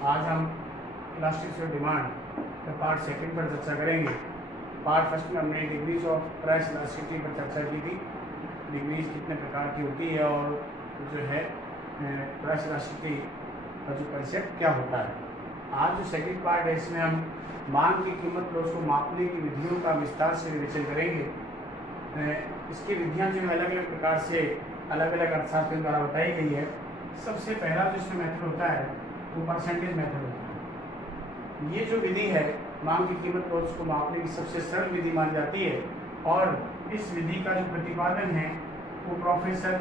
आज हम elasticity of demand के पार्ट सेकंड पर चर्चा करेंगे। पार्ट फर्स्ट में हमने डिग्रीज ऑफ प्राइस इलास्टिसिटी पर चर्चा की थी। डिग्रीज कितने प्रकार की होती है और जो है प्राइस इलास्टिसिटी का जो कंसेप्ट क्या होता है। आज जो सेकंड पार्ट है इसमें हम मांग की कीमत लॉस को मापने की विधियों का विस्तार से विवेचन करेंगे। इसकी विधियाँ जो अलग अलग प्रकार से अलग अलग अर्थशास्त्रियों द्वारा बताई गई है। सबसे पहला जो इसमें मेथड होता है वो परसेंटेज मेथड होता है। ये जो विधि है मांग की कीमत लॉस को मापने की सबसे सरल विधि मानी जाती है और इस विधि का जो प्रतिपादन है वो प्रोफेसर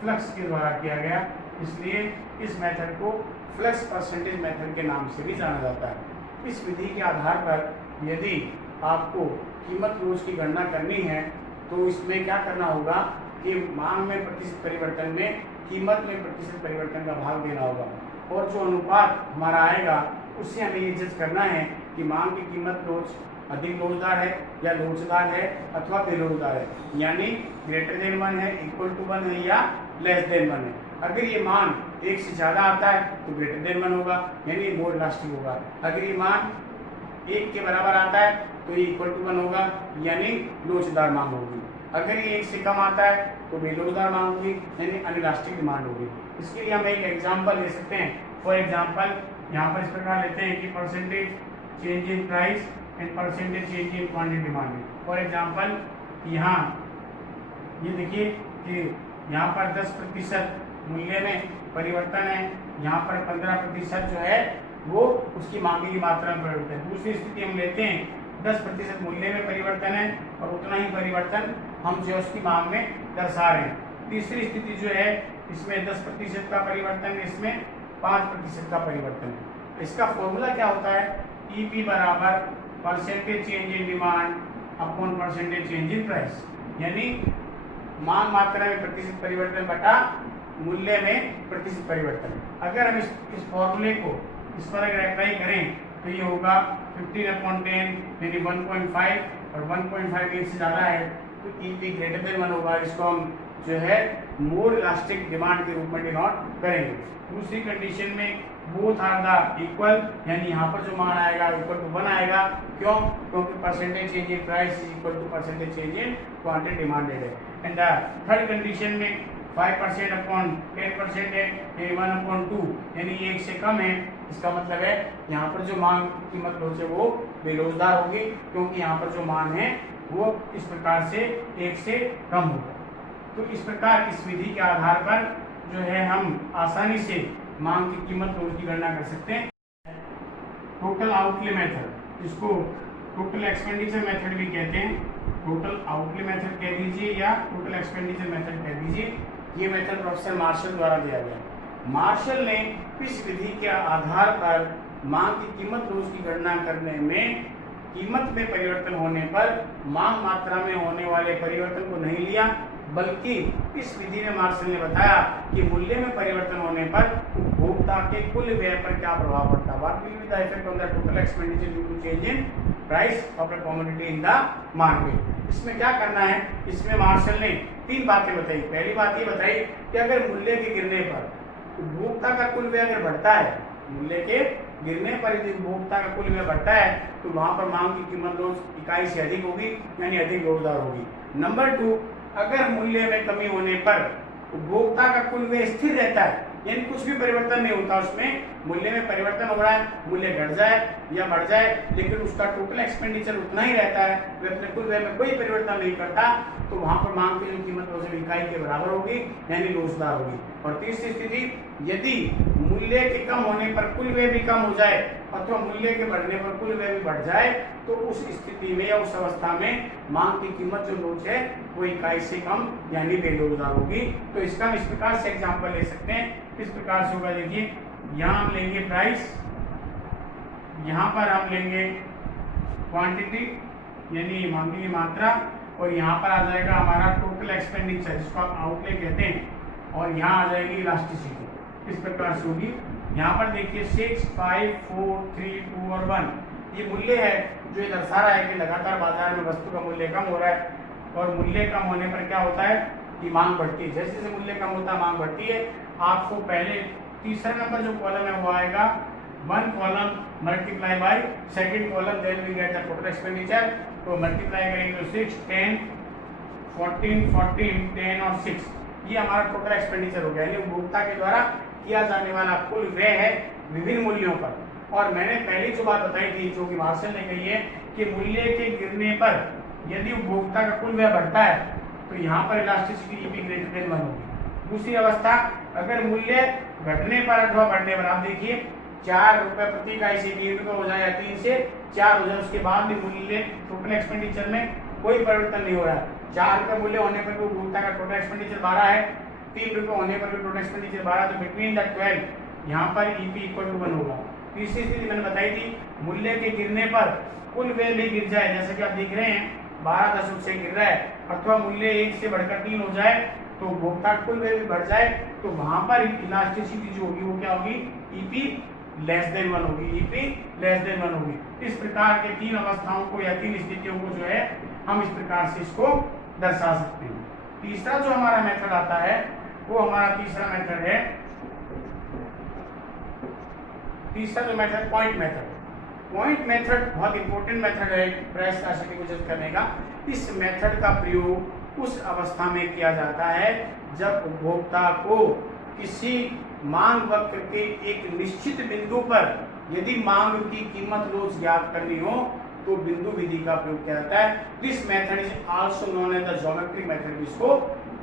फ्लक्स के द्वारा किया गया, इसलिए इस मेथड को फ्लक्स परसेंटेज मेथड के नाम से भी जाना जाता है। इस विधि के आधार पर यदि आपको कीमत लॉस की गणना करनी है तो इसमें क्या करना होगा कि मांग में प्रतिशत परिवर्तन में कीमत में प्रतिशत परिवर्तन का भाग देना होगा और जो अनुपात हमारा आएगा उससे हमें ये जज करना है कि मांग की कीमत लोच अधिक लोचदार है या लोचदार है अथवा बेलोचदार है, यानी ग्रेटर देन 1 है, इक्वल टू 1 है या लेस देन 1 है। अगर ये मान 1 से ज़्यादा आता है तो ग्रेटर देन 1 होगा, यानी मोर इलास्टिक होगा। अगर ये मान 1 के बराबर आता है तो ये इक्वल टू 1 होगा, यानी लोचदार मांग होगी। अगर ये 1 से कम आता है तो बेलोचदार मांग होगी, यानी अनइलास्टिक डिमांड होगी। इसके लिए हम एक एग्जांपल ले सकते हैं। फॉर एग्जांपल यहाँ पर इस प्रकार लेते हैं कि percentage change in price and percentage change in quantity demand. For example यहाँ ये देखिए कि यहाँ पर 10% मूल्य में परिवर्तन है, यहाँ पर 15% जो है वो उसकी मांगे की मात्रा में परिवर्तन है। दूसरी स्थिति हम लेते हैं 10% मूल्य में परिवर्तन है और उतना ही परिवर्तन हम जो उसकी मांग में दर्शा रहे हैं। तीसरी स्थिति जो है इसमें 10% का परिवर्तन, इसमें 5% का परिवर्तन है। इसका फॉर्मूला क्या होता है? ईपी बराबर percentage change in demand upon percentage change in price, यानी मांग मात्रा में प्रतिशत परिवर्तन बटा मूल्य में प्रतिशत परिवर्तन। अगर हम इस फॉर्मूले को इस पर अगर अप्लाई करें तो ये होगा 15/10 यानी 1.5 और 1.5 1 से ज़्यादा है तो ईपी ग्रेटर देन 1 होगा। इसको हम जो है मोर इलास्टिक डिमांड के रूप में डिनोट करेंगे। दूसरी कंडीशन में बोथ आर द इक्वल, यानी यहाँ पर जो मान आएगा इक्वल टू 1 आएगा। क्यों? क्योंकि percentage change in price is equal to percentage change in quantity demanded है। एंड द थर्ड कंडीशन में 5% अपॉन 10% है, यानी 1/2, यानी 1 से कम है। इसका मतलब है यहाँ पर जो मांग कीमत लॉस है वो बेरोजगार होगी, क्योंकि यहाँ पर जो मान है वो इस प्रकार से 1 से कम होगा। तो इस प्रकार इस विधि के आधार पर जो है हम आसानी से मांग की कीमत लॉस की गणना कर सकते हैं। टोटल आउटले मेथड, इसको टोटल एक्सपेंडिचर मेथड भी कहते हैं। टोटल आउटले मेथड कह दीजिए या टोटल एक्सपेंडिचर मेथड कह दीजिए। ये मेथड प्रोफेसर मार्शल द्वारा दिया गया। मार्शल ने इस विधि के आधार पर मांग की कीमत लॉस की गणना करने में कीमत में परिवर्तन होने पर मांग मात्रा में होने वाले परिवर्तन को नहीं लिया, बल्कि इस विधि में मार्शल ने बताया कि मूल्य में परिवर्तन होने पर उपभोक्ता के कुल व्यय पर क्या प्रभाव पड़ता है। What will be the effect on the total expenditure due to change in price of the commodity in the market. इसमें क्या करना है? इसमें मार्शल ने 3 बातें बताई। पहली बात ये बताई कि अगर मूल्य के गिरने पर उपभोक्ता का कुल व्यय अगर बढ़ता है, मूल्य के गिरने पर यदि उपभोक्ता का कुल व्यय बढ़ता है तो वहां पर मांग की कीमत लॉस इकाई से अधिक होगी, यानी अधिक लोचदार होगी। नंबर 2, अगर मूल्य में कमी होने पर उपभोक्ता का कुल व्यय स्थिर रहता है, यानी कुछ भी परिवर्तन नहीं होता, उसमें मूल्य में परिवर्तन हो रहा है, मूल्य घट जाए या बढ़ जाए लेकिन उसका टोटल एक्सपेंडिचर उतना ही रहता है, वह अपने कुल व्यय में कोई परिवर्तन नहीं करता, तो वहां पर मांग की जो कीमत लॉस इकाई के बराबर होगी, यानी लोचदार होगी। और तीसरी स्थिति, यदि मूल्य के कम होने पर कुल व्यय भी कम हो जाए अथवा मूल्य के बढ़ने पर कुल व्यय भी बढ़ जाए तो उस स्थिति में या उस अवस्था में मांग की कीमत जो लॉस है वो इकाई से कम यानी बेलोचदार होगी। तो इसका हम इस प्रकार से एग्जांपल ले सकते हैं। किस प्रकार से होगा? देखिए, यहाँ हम लेंगे प्राइस, यहाँ पर हम लेंगे क्वांटिटी यानी मांग की मात्रा, और यहाँ पर आ जाएगा हमारा टोटल एक्सपेंडिचर जिसको आप आउटले कहते हैं, और यहाँ आ जाएगी इलास्टिसिटी। इस प्रकार से होगी। यहाँ पर देखिए 6, 5, 4, 3, 2 और 1 ये मूल्य है जो ये दर्शा रहा है कि लगातार बाजार में वस्तु का मूल्य कम हो रहा है, और मूल्य कम होने पर क्या होता है कि मांग बढ़ती है। जैसे जैसे मूल्य कम होता है मांग बढ़ती है। आपको पहले तीसरा नंबर जो कॉलम है वो आएगा one column multiply by second column, then we get the total expenditure. तो मल्टीप्लाई करेंगे तो 6, 10, 14, 14, 10 और 6, ये हमारा टोटल एक्सपेंडिचर हो गया। यानी उपभोक्ता के द्वारा किया जाने वाला कुल व्यय है विभिन्न मूल्यों पर। और मैंने पहली जो बात बताई थी, जो कि मार्शल ने कही है, कि मूल्य के गिरने पर यदि उपभोक्ता का कुल व्यय बढ़ता है तो यहाँ पर इलास्टिसिटी ईपी ग्रेटर देन 1 होगी। दूसरी अवस्था, अगर मूल्य घटने पर अथवा बढ़ने पर, आप देखिए 4 रुपए प्रति इकाई से 3 रुपये हो जाए या 3 से 4 हो जाए, उसके बाद भी मूल्य टोटल एक्सपेंडिचर में कोई परिवर्तन नहीं हो रहा है। 4 रुपये मूल्य होने पर भी उपभोक्ता का टोटल एक्सपेंडिचर 12 है, 3 रुपये होने पर भी टोटल एक्सपेंडिचर 12, तो बिटवीन द 12 यहाँ पर ईपी इक्वल टू 1 होगा। तीसरी स्थिति मैंने बताई थी, मूल्य के गिरने पर कुल व्यय भी गिर जाए, जैसे कि आप देख रहे हैं 12.6 गिर रहा है, अथवा मूल्य 1 से बढ़कर 3 हो जाए, तो उपभोक्ता कुल व्यय भी बढ़ जाए, तो वहां पर इलास्टिसिटी जो होगी वो क्या होगी, ईपी लेस देन 1 होगी, ईपी लेस देन 1 होगी। इस प्रकार के 3 अवस्थाओं को या 3 स्थितियों को जो है हम इस प्रकार से इसको दर्शा सकते हैं। तीसरा जो हमारा मेथड आता है, वो हमारा तीसरा मेथड है, तीसरा जो method point method. Point method बहुत इंपॉर्टेंट मेथड है प्राइस इलास्टिसिटी को जज करने का। इस मेथड का प्रयोग उस अवस्था में किया जाता है जब उपभोक्ता को किसी मांग वक्र के एक निश्चित बिंदु पर यदि मांग की कीमत रोज ज्ञात करनी हो तो बिंदु विधि का प्रयोग किया जाता है। This method is also known as the geometric method, इसको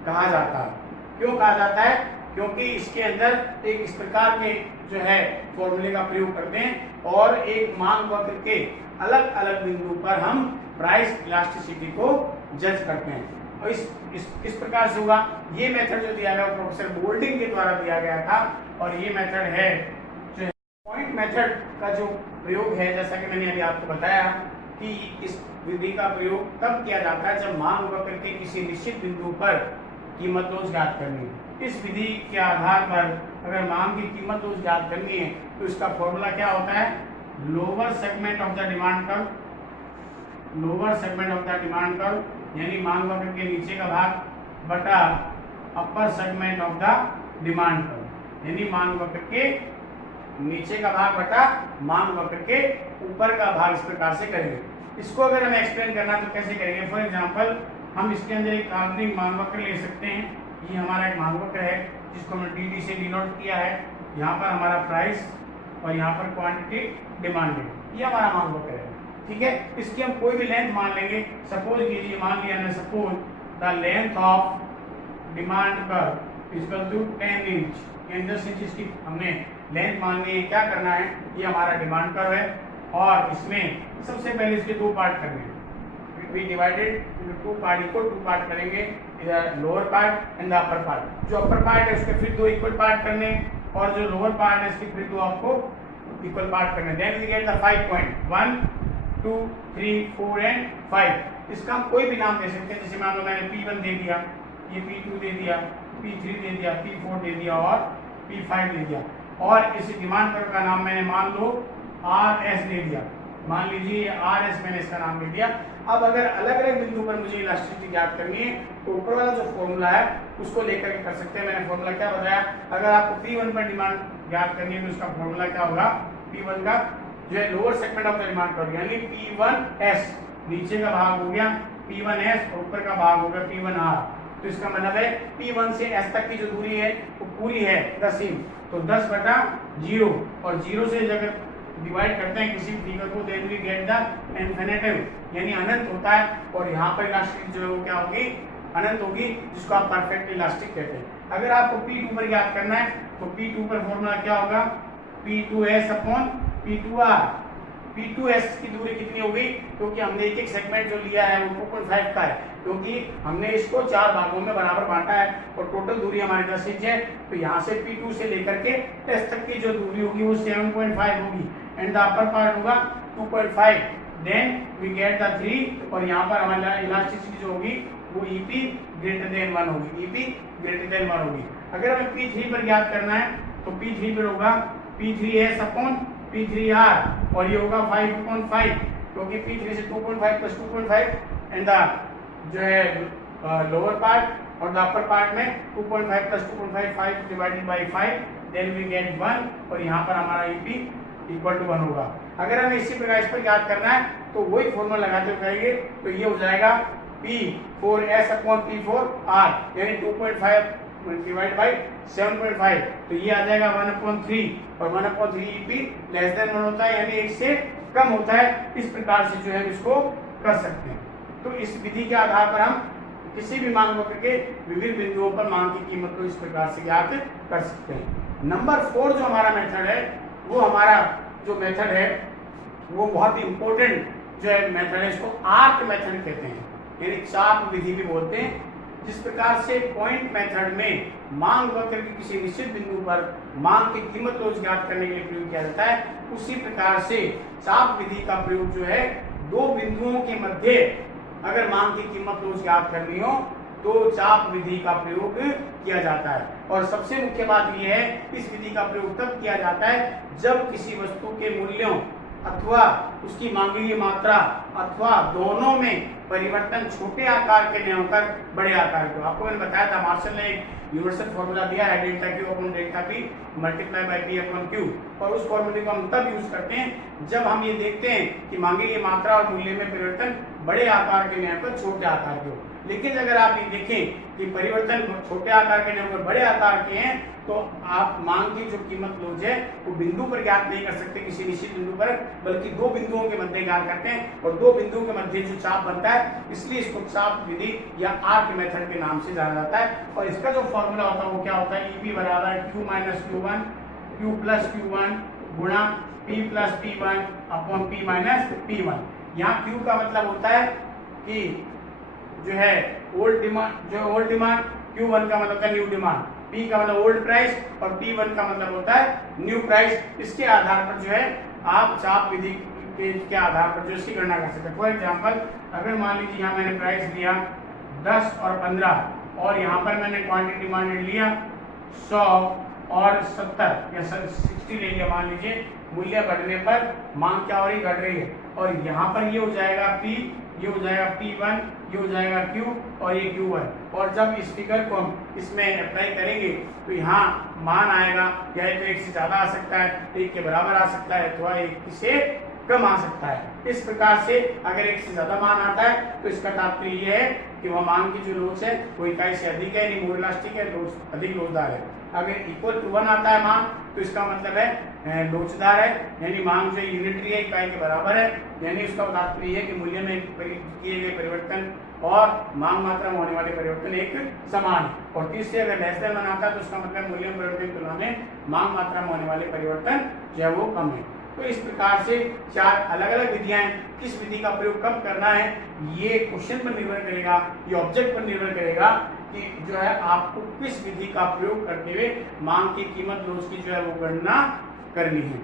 कहा जाता है। क्यों कहा जाता है? क्योंकि इसके अंदर एक इस प्रकार के जो है फॉर्मूले का प्रयोग करते हैं और एक मांग वक्र के अलग अलग बिंदु पर हम प्राइस इलास्टिसिटी को जज करते हैं। और इस प्रकार से होगा। ये मेथड जो दिया गया वो प्रोफेसर गोल्डिंग के द्वारा दिया गया था और ये मेथड है जो पॉइंट मेथड का जो प्रयोग है, जैसा कि मैंने अभी आपको बताया कि इस विधि का प्रयोग तब किया जाता है जब मांग वक्र के किसी निश्चित बिंदु पर कीमत रोज ज्ञात करनी है। इस विधि के आधार पर अगर मांग की कीमत रोज ज्ञात करनी है तो इसका फॉर्मूला क्या होता है, lower segment of the demand curve, lower segment of the demand curve यानी मांग वक्र के नीचे का भाग बटा upper segment of the demand curve, यानी मांग वक्र के नीचे का भाग बटा मांग वक्र के ऊपर का भाग। इस प्रकार से करेंगे। इसको अगर हमें एक्सप्लेन करना तो कैसे करेंगे? फॉर एग्जांपल हम इसके अंदर एक काल्पनिक मांग वक्र ले सकते हैं। ये हमारा एक मांग वक्र है जिसको हमने डी से डिनोट किया है। यहाँ पर हमारा प्राइस और यहाँ पर क्वांटिटी डिमांडेड, ये हमारा मांग वक्र है। ठीक है, इसकी हम कोई भी लेंथ मान लेंगे। सपोज कीजिए, मान लिया हमने, suppose the length of demand curve equal to 10 inch. इन 10 इंच की हमने लेंथ माननी है। क्या करना है, ये हमारा डिमांड कर्व है और इसमें सबसे पहले इसके 2 पार्ट करने हैं। We divided two part, equal 2 part करेंगे, इधर lower part and the upper part. जो अपर पार्ट है उसके फिर 2 इक्वल पार्ट करने और जो लोअर पार्ट है इसके फिर 2 आपको इक्वल पार्ट करने। Then we get the 5 point 1 2 3 4 and 5। इसका हम कोई भी नाम दे सकते हैं। जैसे मान लो मैंने P1 दे दिया, ये P2 दे दिया, P3 दे दिया, P4 दे दिया और P5 दे दिया। और इस डिमांड कर्व का नाम मैंने मान लो RS दे दिया। मान लीजिए RS मैंने इसका नाम दे दिया। अब अगर अलग अलग बिंदु पर मुझे इलास्टिसिटी ज्ञात करनी है तो ऊपर वाला जो फॉर्मूला है उसको लेकर के कर सकते हैं। मैंने फॉर्मूला क्या बताया, अगर आपको P1 पर डिमांड ज्ञात करनी है तो उसका फॉर्मूला क्या होगा, P1 का जो है lower segment of the demand curve यानी P1S, नीचे का भाग हो गया P1S और ऊपर का भाग होगा P1R। तो इसका मतलब है P1 से S तक की जो दूरी है वो पूरी है 10 इंच, तो 10/0 और 0 से अगर डिवाइड करते हैं किसी फिगर को, then we get the infinitive यानी अनंत होता है। और यहाँ पर इलास्टिक जो है वो क्या होगी, अनंत होगी, जिसको आप परफेक्ट इलास्टिक कहते हैं। अगर आपको P2 पर याद करना है तो P2 पर फॉर्मूला क्या होगा, P2S अपॉन P2R। P2S की दूरी कितनी होगी, क्योंकि हमने एक एक सेगमेंट जो लिया है वो 2.5 का है, क्योंकि हमने इसको 4 भागों में बराबर बांटा है और टोटल दूरी हमारी 10 इंच है। तो यहाँ से P2 से लेकर के S तक की जो दूरी होगी वो 7.5 होगी एंड द अपर पार्ट होगा 2.5। देन वी गेट द 3 और यहाँ पर हमारा इलास्टिसिटी जो होगी वो EP ग्रेटर देन 1 होगी, EP ग्रेटर देन 1 होगी। अगर हमें P3 पर ज्ञात करना है तो P3 पर होगा P3S अपॉन P3R और ये होगा 5/5, क्योंकि P3 से 2.5 प्लस 2.5 एंड द जो है लोअर पार्ट और द अपर पार्ट में 2.5 plus 2.5 5 divided by 5, then we get 1 और यहाँ पर हमारा EP इक्वल टू 1 होगा। अगर हमें इसी प्रकार इस पर याद करना है तो वही फॉर्मूला लगाते हुए करेंगे, तो ये हो जाएगा P4S अपॉन P4R, यानी 2.5 डिवाइड बाई 7.5, तो ये आ जाएगा 1/3, और 1/3 EP लेस देन 1 होता है, यानी 1 से कम होता है। इस प्रकार से जो है इसको कर सकते हैं। तो इस विधि के आधार पर हम किसी भी मांग वक्र के विभिन्न बिंदुओं पर मांग की कीमत को इस प्रकार से ज्ञात कर सकते हैं। नंबर 4 जो हमारा मेथड है, वो हमारा जो मेथड है वो बहुत ही इंपॉर्टेंट जो है मेथड है, इसको आर्क मेथड कहते हैं, यानी चाप विधि भी बोलते हैं। जिस प्रकार से पॉइंट मेथड में मांग वक्र के किसी निश्चित बिंदु पर मांग की कीमत को ज्ञात करने के लिए प्रयोग किया जाता है, उसी प्रकार से चाप विधि का प्रयोग जो है दो बिंदुओं के मध्य अगर मांग की कीमत रोज ज्ञात करनी हो तो चाप विधि का प्रयोग किया जाता है। और सबसे मुख्य बात यह है, इस विधि का प्रयोग तब किया जाता है जब किसी वस्तु के मूल्यों अथवा उसकी मांगीय मात्रा अथवा दोनों में परिवर्तन छोटे आकार के न होकर बड़े आकार के। आपको मैंने बताया था, मार्शल ने एक यूनिवर्सल फॉर्मूला दिया है, delta Q upon delta P multiply by P upon Q, और उस फॉर्मूले को हम तब यूज करते हैं जब हम ये देखते हैं कि मांगीय मात्रा और मूल्य में परिवर्तन बड़े आकार के न होकर छोटे आकार के हो। लेकिन अगर आप ये देखें कि परिवर्तन छोटे आकार के न होकर बड़े आकार के हैं, तो आप मांग की जो कीमत लोज है वो बिंदु पर ज्ञात नहीं कर सकते किसी निश्चित बिंदु पर, बल्कि दो बिंदुओं के मध्य ज्ञात करते हैं, और दो बिंदुओं के मध्य जो चाप बनता है, इसलिए इसको चाप विधि या आर्क मेथड के नाम से जाना जाता है। और इसका जो फॉर्मूला होता है वो क्या होता है, EP बराबर Q minus Q1 Q plus Q1 गुणा P plus P1 upon P minus P1। यहाँ Q का मतलब होता है कि जो है ओल्ड डिमांड, जो ओल्ड डिमांड, Q1 का मतलब होता है न्यू डिमांड, P का मतलब ओल्ड प्राइस और P1 का मतलब होता है न्यू प्राइस। इसके आधार पर जो है आप चाप विधि के आधार पर जो इसकी गणना कर सकते हैं। फॉर एग्जांपल, अगर मान लीजिए यहाँ मैंने प्राइस दिया 10 और 15 और यहाँ पर मैंने क्वांटिटी डिमांडेड लिया 100 और 70 या 60 ले लिया, मान लीजिए मूल्य बढ़ने पर मांग क्या हो रही, घट रही है, और यहाँ पर ये हो जाएगा P, ये हो जाएगा P1, ये हो जाएगा Q और ये Q1। और जब इस फिगर को हम इसमें अप्लाई करेंगे तो यहाँ मान आएगा, या तो 1 से ज़्यादा आ सकता है, 1 के बराबर आ सकता है, अथवा 1 से कम आ सकता है। इस प्रकार से अगर 1 से ज़्यादा मान आता है तो इसका तात्पर्य ये है कि वह मांग की जो लोच है वो इकाई से अधिक है, यानी मोर इलास्टिक है, अधिक लोचदार है। अगर इक्वल टू 1 आता है मान, तो इसका मतलब है लोचदार है, यानी मांग जो यूनिटरी है, इकाई के बराबर है, यानी उसका तात्पर्य है कि मूल्य में किए गए परिवर्तन और मांग मात्रा में होने वाले परिवर्तन एक समान है। और तीसरे अगर लेस देन 1 आता है तो उसका मतलब मूल्य में परिवर्तन की तुलना में मांग मात्रा में होने वाले परिवर्तन जो है वो कम है। तो इस प्रकार से 4 अलग अलग विधियां हैं। किस विधि का प्रयोग कब करना है ये क्वेश्चन पर निर्भर करेगा, ये ऑब्जेक्ट पर निर्भर करेगा कि जो है आपको किस विधि का प्रयोग करते हुए मांग की कीमत लोच की जो है वो गणना करनी है।